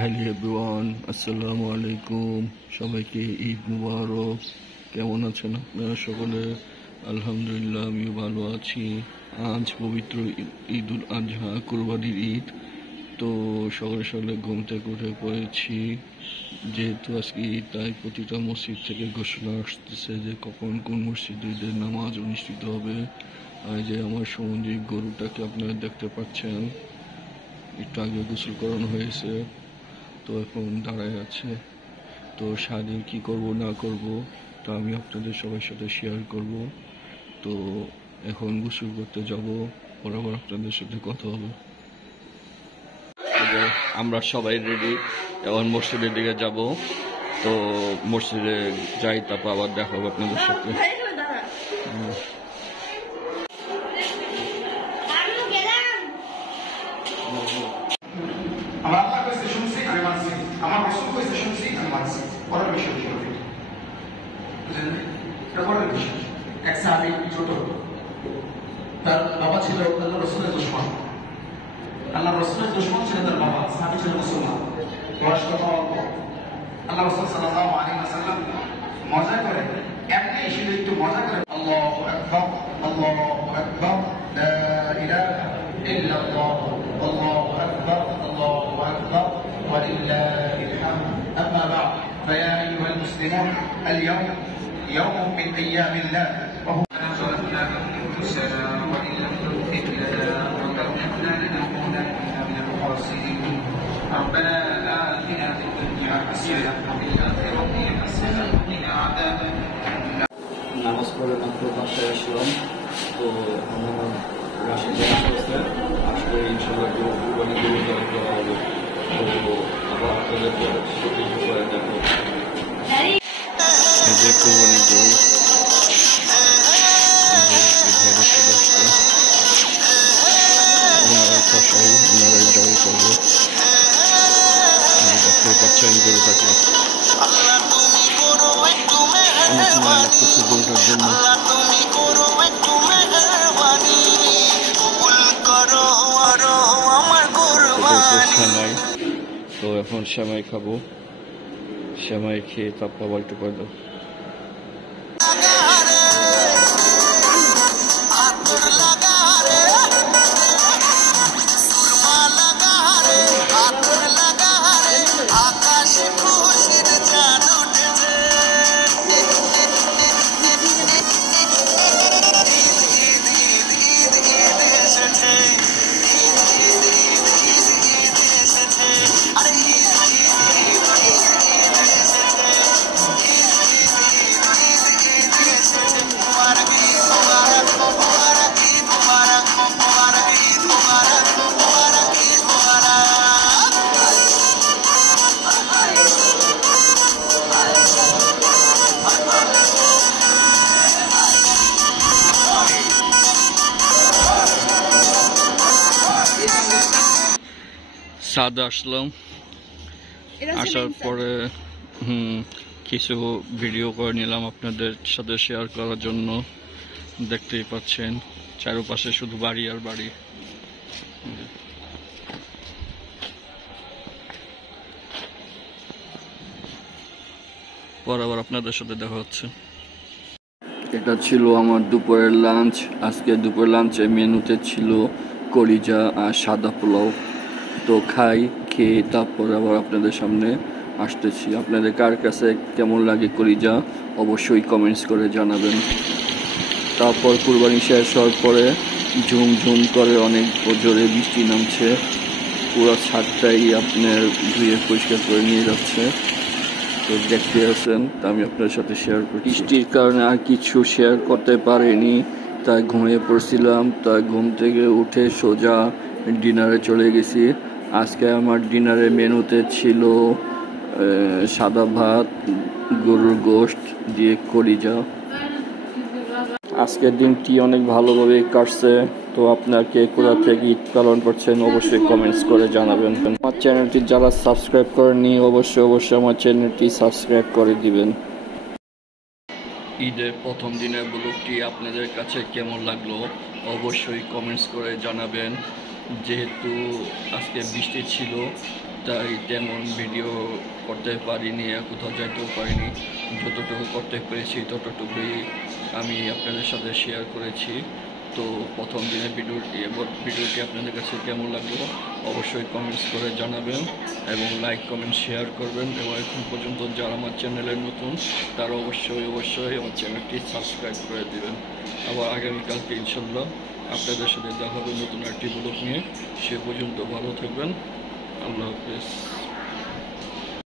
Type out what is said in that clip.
Hello everyone, আসসালামু আলাইকুম। সবাইকে ঈদ মুবারক। কেমন আছেন আপনারা সকলে? আলহামদুলিল্লাহ, আমিও ভালো আছি। আজ পবিত্র ঈদুল আজহা, কুরবানির ঈদ। তো সকালে সকালে ঘুম থেকে উঠে পড়েছি। যেহেতু আজকে ঈদ, তাই প্রতিটা মসজিদ থেকে ঘোষণা আসতেছে যে কখন কোন মসজিদে ঈদের নামাজ অনুষ্ঠিত হবে। আর যে আমার সামুদ্রিক গরুটাকে আপনারা দেখতে পাচ্ছেন, একটু আগে গোসল করানো হয়েছে, তো এখন দাঁড়ায় আছে। তো সারাদিন কী করব না করব তা আমি আপনাদের সবার সাথে শেয়ার করব। তো এখন গোসল করতে যাব, বরাবর আপনাদের সাথে কথা হবে। আমরা সবাই রেডি, এখন মসজিদের দিকে যাব। তো মসজিদে যাই, তারপর আবার দেখা হবে আপনাদের সাথে। আমার আল্লাহ কইছে শুনছি, আমি মানছি। আমার রাসূল কইছে শুনছি, আমি মানছি। পরের বিষয় বুঝলেন, এটা পরের বিষয়। এক সাহাবী ছোট, তার বাবা ছিল আল্লাহ রাসূলের দুশমন। আল্লাহ রাসূলের দুশমন ছিল তার বাবা। সাহাবী ছিল মুসলমান, বয়স কত অল্প। আল্লাহ রাসূল সাল্লাল্লাহু আলাইহি ওয়াসাল্লাম মজা করে, এমনি শুধু একটু মজা করে, আল্লাহু আকবার, আল্লাহু আকবার, লা ইলাহা ইল্লাল্লাহ, আল্লাহু আকবার, الله أكبر ولله الحمد. أما بعد، فيا أيها المسلمون، اليوم يوم من أيام الله، وهو ظلمنا أنفسنا وإن لم تغفر لنا وترحمنا لنكونن من الخاسرين. ربنا آتنا في الدنيا حسنة وفي الآخرة حسنة وقنا عذاب النار. নামাজ পড়ে মাত্র বাসায় আসলাম। তো আমার রাশিদে আসতেছে, আসলে ইনশাআল্লাহ কুরবানি গরু জবাই করা হবে। তো আবার আপনাদের সাথে করে দেখো এই যে কুরবানি গরু, ওনারাই কষাই, ওনারাই জবাই করবে। দেখতে পাচ্ছেন গরুটাকে, অনেক মায়া লাগতেছে গরুটার জন্য। সেমাই, তো এখন সেমাই খাবো। সেমাই খেয়ে তারপর আবার একটু করে দাও। সাদা আসলাম, আসার পরে কিছু ভিডিও করে নিলাম আপনাদের সাথে শেয়ার করার জন্য। দেখতেই পাচ্ছেন চারপাশে শুধু বাড়ি আর বাড়ি। পর আবার আপনাদের সাথে দেখা হচ্ছে। এটা ছিল আমার দুপুরের লাঞ্চ। আজকে দুপুরের লাঞ্চে মেনুতে ছিল কলিজা আর সাদা পোলাও। তো খাই, খেয়ে তারপর আবার আপনাদের সামনে আসতেছি। আপনাদের কার কাছে কেমন লাগে কলিজা অবশ্যই কমেন্টস করে জানাবেন। তারপর কুরবানি শেষ হওয়ার পরে ঝুম ঝুম করে অনেক জোরে বৃষ্টি নামছে। পুরো ছাদটাই আপনার ধুয়ে পরিষ্কার করে নিয়ে যাচ্ছে। তো দেখতে আছেন, তা আমি আপনার সাথে শেয়ার করি। বৃষ্টির কারণে আর কিছু শেয়ার করতে পারিনি, তাই ঘুমিয়ে পড়ছিলাম। তাই ঘুম থেকে উঠে সোজা ডিনারে চলে গেছি। আজকে আমার ডিনারের মেনুতে ছিল সাদা ভাত, গরুর গোশত দিয়ে কলিজা। আজকের দিনটি অনেক ভালোভাবে কাটছে। তো আপনার কে কোথা থেকে ঈদ পালন করছেন অবশ্যই কমেন্টস করে জানাবেন। আমার চ্যানেলটি যারা সাবস্ক্রাইব করেননি অবশ্যই আমার চ্যানেলটি সাবস্ক্রাইব করে দিবেন। ঈদের প্রথম দিনের ব্লগটি আপনাদের কাছে কেমন লাগলো অবশ্যই কমেন্টস করে জানাবেন। যেহেতু আজকে বৃষ্টি ছিল তাই তেমন ভিডিও করতে পারিনি, কোথাও যেতেও পারিনি। যতটুকু করতে পেরেছি ততটুকুই আমি আপনাদের সাথে শেয়ার করেছি। তো প্রথম দিনের ভিডিওটি আপনাদের কাছে কেমন লাগলো অবশ্যই কমেন্টস করে জানাবেন এবং লাইক কমেন্ট শেয়ার করবেন। এবং এখন পর্যন্ত যারা আমার চ্যানেলে নতুন তারা অবশ্যই আমার চ্যানেলটি সাবস্ক্রাইব করে দেবেন। আবার আগামীকালকে ইনশাল্লাহ আপনাদের সাথে দেখা হবে নতুন একটি ব্লগ নিয়ে। সে পর্যন্ত ভালো থাকবেন। আল্লাহ হাফেজ।